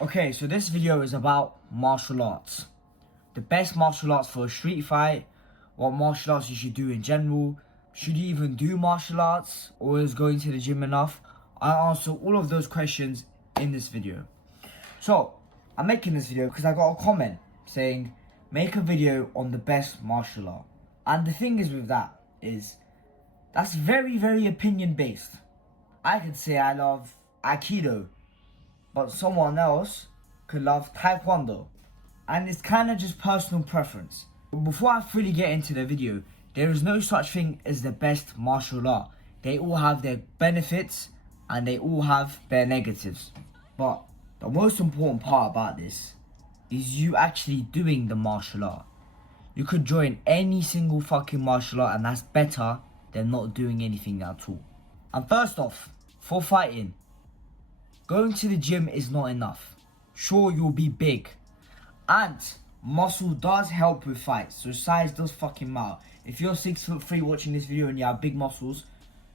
Okay, so this video is about martial arts. The best martial arts for a street fight, what martial arts you should do in general, should you even do martial arts, or is going to the gym enough? I answer all of those questions in this video. So, I'm making this video because I got a comment saying, make a video on the best martial art. And the thing is with that is, that's very opinion based. I could say I love Aikido, but someone else could love Taekwondo. And it's kind of just personal preference. But before I fully get into the video, there is no such thing as the best martial art. They all have their benefits and they all have their negatives. But the most important part about this is you actually doing the martial art. You could join any single fucking martial art and that's better than not doing anything at all. And first off, for fighting, going to the gym is not enough. Sure, you'll be big. And muscle does help with fights, so size does fucking matter. If you're 6'3" watching this video and you have big muscles,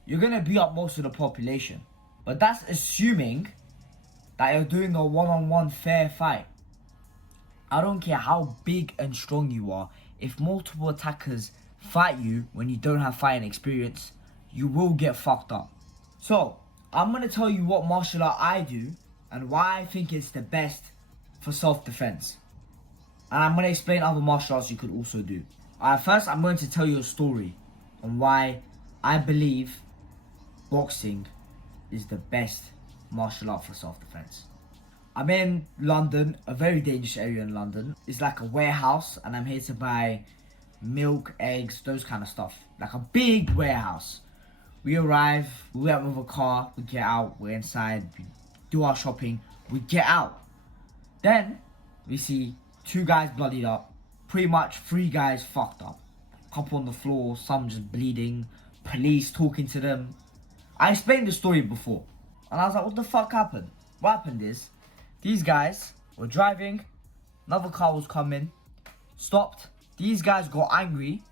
you're gonna beat up most of the population. But that's assuming that you're doing a one-on-one fair fight. I don't care how big and strong you are, if multiple attackers fight you when you don't have fighting experience, you will get fucked up. So, I'm gonna tell you what martial art I do and why I think it's the best for self-defense. And I'm gonna explain other martial arts you could also do. First, I'm going to tell you a story on why I believe boxing is the best martial art for self-defense. I'm in London, a very dangerous area in London. It's like a warehouse and I'm here to buy milk, eggs, those kind of stuff. Like a big warehouse. We arrive, we get with a car, we get out, we're inside, we do our shopping, we get out. Then, we see 2 guys bloodied up, pretty much 3 guys fucked up. Couple on the floor, some just bleeding, police talking to them. I explained the story before, and I was like, what the fuck happened? What happened is, these guys were driving, another car was coming, stopped, these guys got angry,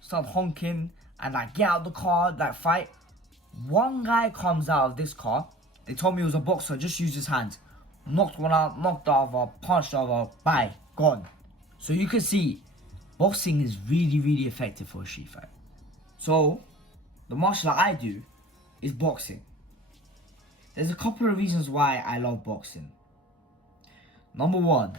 started honking, and like get out of the car, like fight. One guy comes out of this car, they told me he was a boxer, just used his hands. Knocked one out, knocked the other, punched the other, bye, gone. So you can see, boxing is really effective for a street fight. So, the martial art I do is boxing. There's a couple of reasons why I love boxing. Number 1,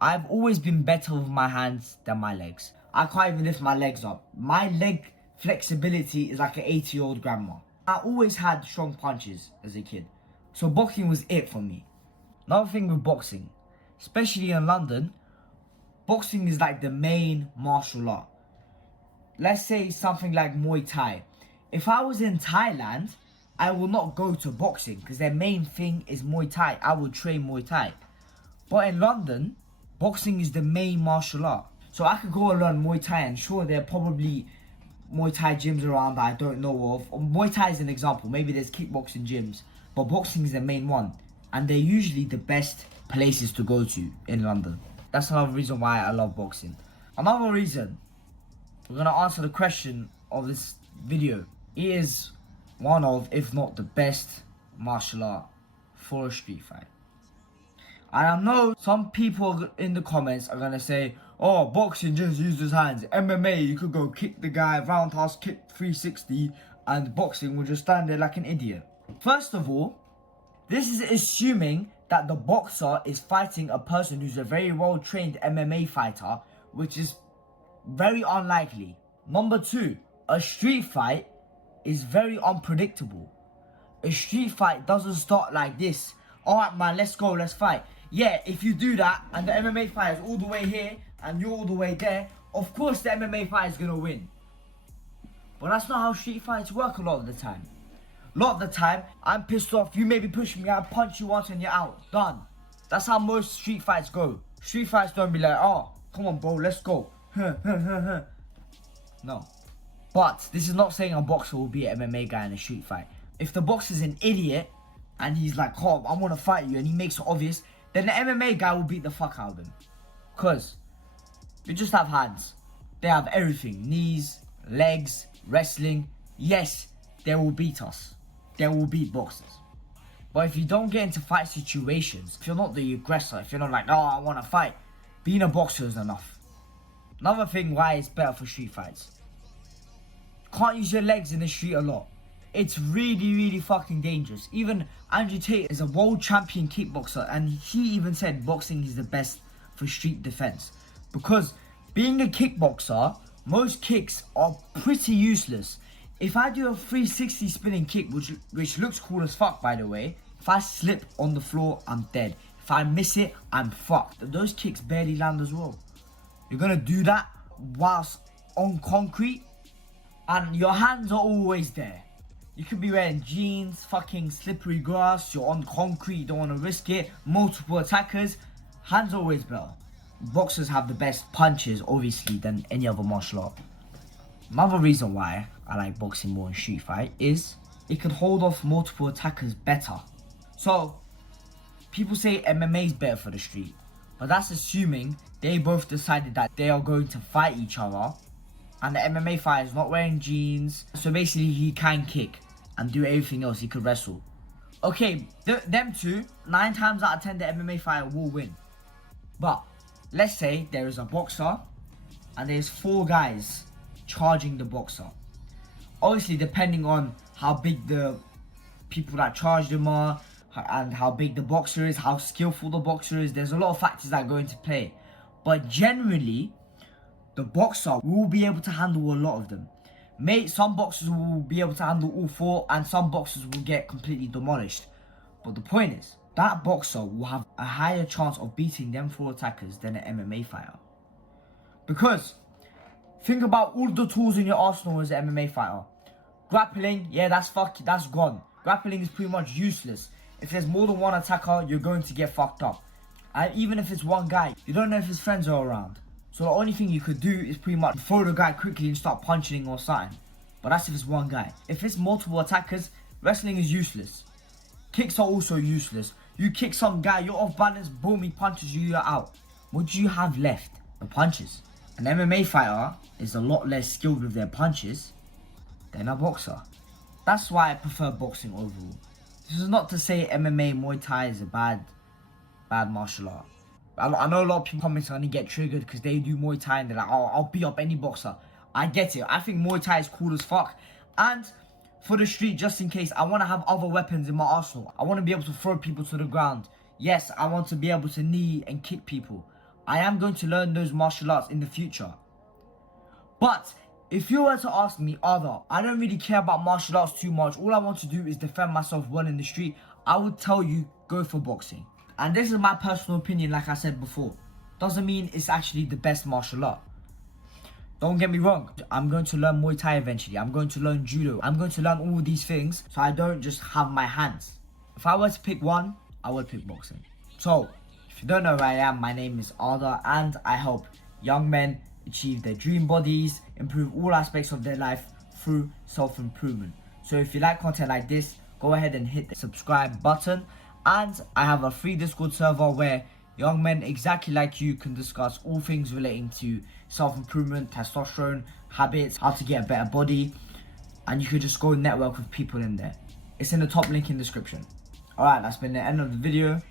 I've always been better with my hands than my legs. I can't even lift my legs up. My leg flexibility is like an 80-year-old grandma. I always had strong punches as a kid. So boxing was it for me. Another thing with boxing, especially in London, boxing is like the main martial art. Let's say something like Muay Thai. If I was in Thailand, I will not go to boxing because their main thing is Muay Thai. I would train Muay Thai. But in London, boxing is the main martial art. So I could go and learn Muay Thai, and sure, there are probably Muay Thai gyms around that I don't know of. Muay Thai is an example, maybe there's kickboxing gyms, but boxing is the main one. And they're usually the best places to go to in London. That's another reason why I love boxing. Another reason, we're gonna answer the question of this video. It is one of, if not the best martial art for a street fight. And I know some people in the comments are gonna say, oh, boxing just uses hands. MMA, you could go kick the guy, roundhouse kick 360, and boxing will just stand there like an idiot. First of all, this is assuming that the boxer is fighting a person who's a very well-trained MMA fighter, which is very unlikely. Number 2, a street fight is very unpredictable. A street fight doesn't start like this. Alright man, let's go, let's fight. Yeah, if you do that and the MMA fight is all the way here and you're all the way there, of course the MMA fight is gonna win. But that's not how street fights work a lot of the time. A lot of the time, I'm pissed off, you maybe push me, I punch you once and you're out, done. That's how most street fights go. Street fights don't be like, oh, come on bro, let's go. No. But this is not saying a boxer will be an MMA guy in a street fight. If the boxer's an idiot and he's like, oh, I want to fight you, and he makes it obvious, then the MMA guy will beat the fuck out of him. Because we just have hands. They have everything. Knees, legs, wrestling. Yes, they will beat us. They will beat boxers. But if you don't get into fight situations, if you're not the aggressor, if you're not like, oh, I want to fight, being a boxer is enough. Another thing why it's better for street fights. Can't use your legs in the street a lot. It's really fucking dangerous. Even Andrew Tate is a world champion kickboxer, and he even said boxing is the best for street defense. Because being a kickboxer, most kicks are pretty useless. If I do a 360 spinning kick, which looks cool as fuck by the way, if I slip on the floor, I'm dead. If I miss it, I'm fucked. Those kicks barely land as well. You're gonna do that whilst on concrete, and your hands are always there. You could be wearing jeans, fucking slippery grass, you're on concrete, you don't want to risk it, multiple attackers, hands are always better. Boxers have the best punches, obviously, than any other martial art. Another reason why I like boxing more than street fight is it can hold off multiple attackers better. So, people say MMA is better for the street, but that's assuming they both decided that they are going to fight each other, and the MMA fighter is not wearing jeans, so basically he can kick and do everything else, he could wrestle. Okay, them two, 9 times out of 10 the MMA fighter will win. But, let's say there is a boxer, and there's 4 guys charging the boxer. Obviously, depending on how big the people that charge them are, and how big the boxer is, how skillful the boxer is, there's a lot of factors that go into play. But generally, the boxer will be able to handle a lot of them. Some boxers will be able to handle all 4, and some boxers will get completely demolished. But the point is, that boxer will have a higher chance of beating them 4 attackers than an MMA fighter. Because, think about all the tools in your arsenal as an MMA fighter. Grappling, yeah, that's gone. Grappling is pretty much useless. If there's more than 1 attacker, you're going to get fucked up. And even if it's 1 guy, you don't know if his friends are around. So the only thing you could do is pretty much throw the guy quickly and start punching or something. But that's if it's 1 guy. If it's multiple attackers, wrestling is useless. Kicks are also useless. You kick some guy, you're off balance, boom, he punches you, you're out. What do you have left? The punches. An MMA fighter is a lot less skilled with their punches than a boxer. That's why I prefer boxing overall. This is not to say MMA, Muay Thai is a bad martial art. I know a lot of people comments are gonna get triggered because they do Muay Thai and they're like, oh, I'll beat up any boxer. I get it. I think Muay Thai is cool as fuck. And for the street, just in case, I want to have other weapons in my arsenal. I want to be able to throw people to the ground. Yes, I want to be able to knee and kick people. I am going to learn those martial arts in the future. But if you were to ask me, Arda, I don't really care about martial arts too much. All I want to do is defend myself well in the street. I would tell you, go for boxing. And this is my personal opinion, like I said before. Doesn't mean it's actually the best martial art. Don't get me wrong. I'm going to learn Muay Thai eventually. I'm going to learn Judo. I'm going to learn all these things so I don't just have my hands. If I were to pick one, I would pick boxing. So, if you don't know who I am, my name is Arda, and I help young men achieve their dream bodies, improve all aspects of their life through self-improvement. So if you like content like this, go ahead and hit the subscribe button. And I have a free Discord server where young men exactly like you can discuss all things relating to self-improvement, testosterone, habits, how to get a better body. And you could just go network with people in there. It's in the top link in the description. Alright, that's been the end of the video.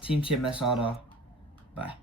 Team TMS Arda. Bye.